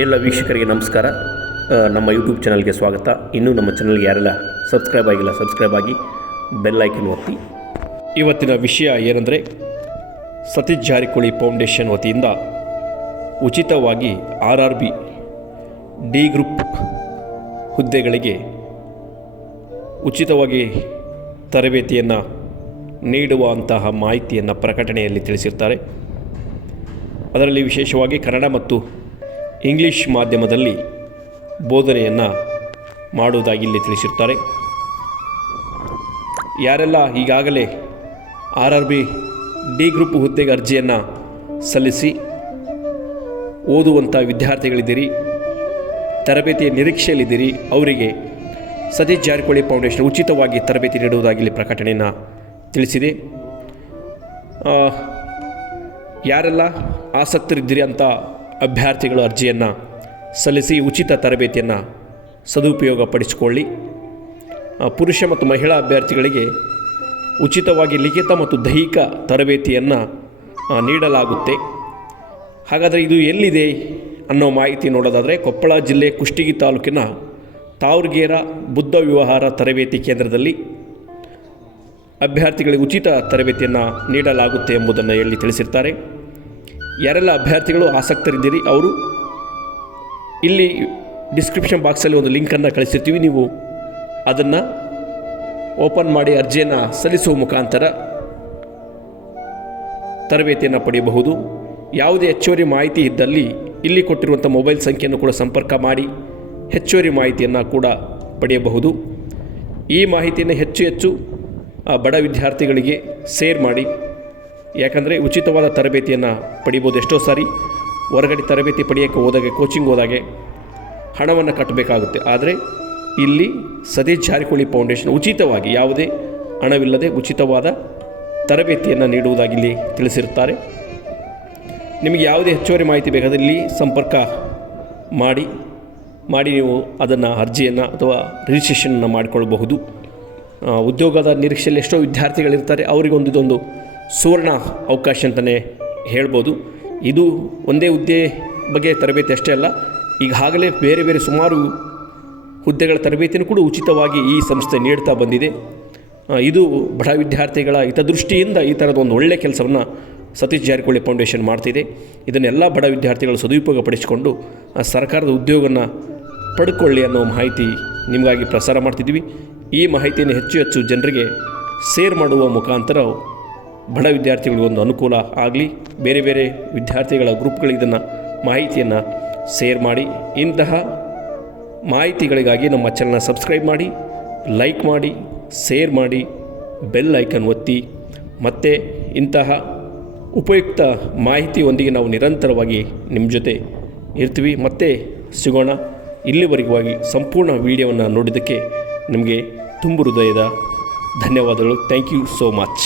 ಎಲ್ಲ ವೀಕ್ಷಕರಿಗೆ ನಮಸ್ಕಾರ. ನಮ್ಮ ಯೂಟ್ಯೂಬ್ ಚಾನಲ್ಗೆ ಸ್ವಾಗತ. ಇನ್ನೂ ನಮ್ಮ ಚಾನಲ್ಗೆ ಯಾರೆಲ್ಲ ಸಬ್ಸ್ಕ್ರೈಬ್ ಆಗಿಲ್ಲ ಸಬ್ಸ್ಕ್ರೈಬ್ ಆಗಿ ಬೆಲ್ ಐಕನ್ ಒತ್ತಿ. ಇವತ್ತಿನ ವಿಷಯ ಏನಂದರೆ, ಸತೀಶ್ ಜಾರಕಿಹೊಳಿ ಫೌಂಡೇಶನ್ ವತಿಯಿಂದ ಉಚಿತವಾಗಿ RRB ಡಿ ಗ್ರೂಪ್ ಹುದ್ದೆಗಳಿಗೆ ಉಚಿತವಾಗಿ ತರಬೇತಿಯನ್ನು ನೀಡುವಂತಹ ಮಾಹಿತಿಯನ್ನು ಪ್ರಕಟಣೆಯಲ್ಲಿ ತಿಳಿಸಿರ್ತಾರೆ. ಅದರಲ್ಲಿ ವಿಶೇಷವಾಗಿ ಕನ್ನಡ ಮತ್ತು ಇಂಗ್ಲೀಷ್ ಮಾಧ್ಯಮದಲ್ಲಿ ಬೋಧನೆಯನ್ನು ಮಾಡುವುದಾಗಿ ಇಲ್ಲಿ ತಿಳಿಸಿರ್ತಾರೆ. ಯಾರೆಲ್ಲ ಈಗಾಗಲೇ RRB ಡಿ ಗ್ರೂಪ್ ಹುದ್ದೆಗೆ ಅರ್ಜಿಯನ್ನು ಸಲ್ಲಿಸಿ ಓದುವಂಥ ವಿದ್ಯಾರ್ಥಿಗಳಿದ್ದೀರಿ, ತರಬೇತಿಯ ನಿರೀಕ್ಷೆಯಲ್ಲಿದ್ದೀರಿ, ಅವರಿಗೆ ಸತೀಶ್ ಜಾರಕಿಹೊಳಿ ಫೌಂಡೇಶನ್ ಉಚಿತವಾಗಿ ತರಬೇತಿ ನೀಡುವುದಾಗಿ ಇಲ್ಲಿ ಪ್ರಕಟಣೆಯನ್ನು ತಿಳಿಸಿದೆ. ಯಾರೆಲ್ಲ ಆಸಕ್ತರಿದ್ದೀರಿ ಅಂತ ಅಭ್ಯರ್ಥಿಗಳು ಅರ್ಜಿಯನ್ನು ಸಲ್ಲಿಸಿ ಉಚಿತ ತರಬೇತಿಯನ್ನು ಸದುಪಯೋಗಪಡಿಸಿಕೊಳ್ಳಿ. ಪುರುಷ ಮತ್ತು ಮಹಿಳಾ ಅಭ್ಯರ್ಥಿಗಳಿಗೆ ಉಚಿತವಾಗಿ ಲಿಖಿತ ಮತ್ತು ದೈಹಿಕ ತರಬೇತಿಯನ್ನು ನೀಡಲಾಗುತ್ತೆ. ಹಾಗಾದರೆ ಇದು ಎಲ್ಲಿದೆ ಅನ್ನೋ ಮಾಹಿತಿ ನೋಡೋದಾದರೆ, ಕೊಪ್ಪಳ ಜಿಲ್ಲೆ ಕುಷ್ಟಗಿ ತಾಲೂಕಿನ ತಾವರ್ಗೇರ ಬುದ್ಧ ವ್ಯವಹಾರ ತರಬೇತಿ ಕೇಂದ್ರದಲ್ಲಿ ಅಭ್ಯರ್ಥಿಗಳಿಗೆ ಉಚಿತ ತರಬೇತಿಯನ್ನು ನೀಡಲಾಗುತ್ತೆ ಎಂಬುದನ್ನು ಇಲ್ಲಿ ತಿಳಿಸಿರ್ತಾರೆ. ಯಾರೆಲ್ಲ ಅಭ್ಯರ್ಥಿಗಳು ಆಸಕ್ತರಿದ್ದೀರಿ ಅವರು ಇಲ್ಲಿ ಡಿಸ್ಕ್ರಿಪ್ಷನ್ ಬಾಕ್ಸಲ್ಲಿ ಒಂದು ಲಿಂಕನ್ನು ಕಳಿಸಿರ್ತೀವಿ. ನೀವು ಅದನ್ನು ಓಪನ್ ಮಾಡಿ ಅರ್ಜಿಯನ್ನು ಸಲ್ಲಿಸುವ ಮುಖಾಂತರ ತರಬೇತಿಯನ್ನು ಪಡೆಯಬಹುದು. ಯಾವುದೇ ಹೆಚ್ಚುವರಿ ಮಾಹಿತಿ ಇದ್ದಲ್ಲಿ ಇಲ್ಲಿ ಕೊಟ್ಟಿರುವಂಥ ಮೊಬೈಲ್ ಸಂಖ್ಯೆಯನ್ನು ಕೂಡ ಸಂಪರ್ಕ ಮಾಡಿ ಹೆಚ್ಚುವರಿ ಮಾಹಿತಿಯನ್ನು ಕೂಡ ಪಡೆಯಬಹುದು. ಈ ಮಾಹಿತಿಯನ್ನು ಹೆಚ್ಚು ಬಡ ವಿದ್ಯಾರ್ಥಿಗಳಿಗೆ ಶೇರ್ ಮಾಡಿ. ಯಾಕಂದರೆ ಉಚಿತವಾದ ತರಬೇತಿಯನ್ನು ಪಡಿಬೋದು. ಎಷ್ಟೋ ಸಾರಿ ಹೊರಗಡೆ ತರಬೇತಿ ಪಡೆಯೋಕ್ಕೆ ಹೋದಾಗೆ, ಕೋಚಿಂಗ್ ಹೋದಾಗೆ ಹಣವನ್ನು ಕಟ್ಟಬೇಕಾಗುತ್ತೆ. ಆದರೆ ಇಲ್ಲಿ ಸತೀಶ್ ಜಾರಕಿಹೊಳಿ ಫೌಂಡೇಶನ್ ಉಚಿತವಾಗಿ, ಯಾವುದೇ ಹಣವಿಲ್ಲದೆ ಉಚಿತವಾದ ತರಬೇತಿಯನ್ನು ನೀಡುವುದಾಗಿ ಇಲ್ಲಿ ತಿಳಿಸಿರ್ತಾರೆ. ನಿಮಗೆ ಯಾವುದೇ ಹೆಚ್ಚುವರಿ ಮಾಹಿತಿ ಬೇಕಾದರೆ ಇಲ್ಲಿ ಸಂಪರ್ಕ ಮಾಡಿ ನೀವು ಅದನ್ನು ಅರ್ಜಿಯನ್ನು ಅಥವಾ ರಿಜಿಸ್ಟ್ರೇಷನನ್ನು ಮಾಡಿಕೊಳ್ಳಬಹುದು. ಉದ್ಯೋಗದ ನಿರೀಕ್ಷೆಯಲ್ಲಿ ಎಷ್ಟೋ ವಿದ್ಯಾರ್ಥಿಗಳಿರ್ತಾರೆ, ಅವರಿಗೊಂದು ಸುವರ್ಣ ಅವಕಾಶ ಅಂತಲೇ ಹೇಳ್ಬೋದು. ಇದು ಒಂದೇ ಹುದ್ದೆ ಬಗ್ಗೆ ತರಬೇತಿ ಅಷ್ಟೇ ಅಲ್ಲ, ಈಗಾಗಲೇ ಬೇರೆ ಸುಮಾರು ಹುದ್ದೆಗಳ ತರಬೇತಿಯನ್ನು ಕೂಡ ಉಚಿತವಾಗಿ ಈ ಸಂಸ್ಥೆ ನೀಡ್ತಾ ಬಂದಿದೆ. ಇದು ಬಡ ವಿದ್ಯಾರ್ಥಿಗಳ ಹಿತದೃಷ್ಟಿಯಿಂದ ಈ ಥರದ ಒಂದು ಒಳ್ಳೆಯ ಕೆಲಸವನ್ನು ಸತೀಶ್ ಜಾರಕಿಹೊಳಿ ಫೌಂಡೇಶನ್ ಮಾಡ್ತಿದೆ. ಇದನ್ನೆಲ್ಲ ಬಡ ವಿದ್ಯಾರ್ಥಿಗಳು ಸದುಪಯೋಗಪಡಿಸಿಕೊಂಡು ಸರ್ಕಾರದ ಉದ್ಯೋಗವನ್ನು ಪಡ್ಕೊಳ್ಳಿ ಅನ್ನೋ ಮಾಹಿತಿ ನಿಮಗಾಗಿ ಪ್ರಸಾರ ಮಾಡ್ತಿದ್ವಿ. ಈ ಮಾಹಿತಿಯನ್ನು ಹೆಚ್ಚು ಜನರಿಗೆ ಶೇರ್ ಮಾಡುವ ಮುಖಾಂತರ ಬಡ ವಿದ್ಯಾರ್ಥಿಗಳಿಗೆ ಒಂದು ಅನುಕೂಲ ಆಗಲಿ. ಬೇರೆ ವಿದ್ಯಾರ್ಥಿಗಳ ಗ್ರೂಪ್ಗಳಿಗೆ ಇದನ್ನು ಮಾಹಿತಿಯನ್ನು ಶೇರ್ ಮಾಡಿ. ಇಂತಹ ಮಾಹಿತಿಗಳಿಗಾಗಿ ನಮ್ಮ ಚಾನಲ್ನ ಸಬ್ಸ್ಕ್ರೈಬ್ ಮಾಡಿ, ಲೈಕ್ ಮಾಡಿ, ಶೇರ್ ಮಾಡಿ, ಬೆಲ್ ಐಕನ್ ಒತ್ತಿ. ಮತ್ತು ಇಂತಹ ಉಪಯುಕ್ತ ಮಾಹಿತಿಯೊಂದಿಗೆ ನಾವು ನಿರಂತರವಾಗಿ ನಿಮ್ಮ ಜೊತೆ ಇರ್ತೀವಿ. ಮತ್ತೆ ಸಿಗೋಣ. ಇಲ್ಲಿವರೆಗಾಗಿ ಸಂಪೂರ್ಣ ವಿಡಿಯೋವನ್ನು ನೋಡಿದ್ದಕ್ಕೆ ನಿಮಗೆ ತುಂಬು ಹೃದಯದ ಧನ್ಯವಾದಗಳು. Thank you so much.